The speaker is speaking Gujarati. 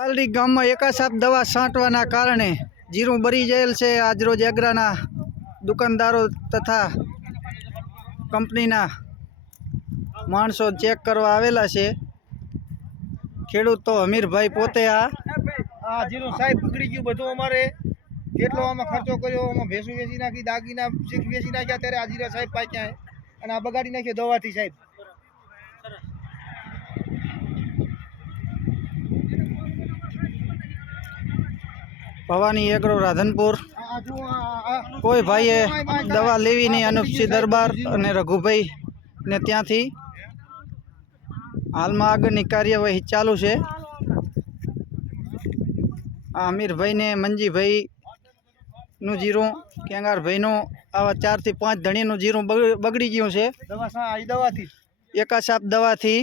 પાલડી ગામમાં એકાસાપ દવા છાંટવાના કારણે જીરું બળી ગયેલ છે। આજરોજ એગ્રાના દુકાનદારો તથા કંપનીના માણસો ચેક કરવા આવેલા છે। ખેડૂત તો હમીરભાઈ પોતે આ જીરું સાહેબ બગડી ગયું બધું। અમારે કેટલો આમાં ખર્ચો કર્યો, આમાં ભેંસું વેચી નાખી, દાગીના વેચી નાખ્યા, ત્યારે આ જીરા સાહેબ પાક્યા અને આ બગાડી નાખ્યો દવાથી સાહેબ। ભવાની એગ્રો રાધનપુર કોઈ ભાઈએ દવા લેવી નહીં। અનુપસિંહ દરબાર અને રઘુભાઈ ને ત્યાંથી હાલમાં આગળની કાર્યવાહી ચાલુ છે। આ અમીરભાઈ ને મંજીભાઈ નું જીરું, કેંગારભાઈનું આવા 4 થી 5 ધણીનું જીરું બગડી ગયું છે દવાથી એકાસાપ દવાથી।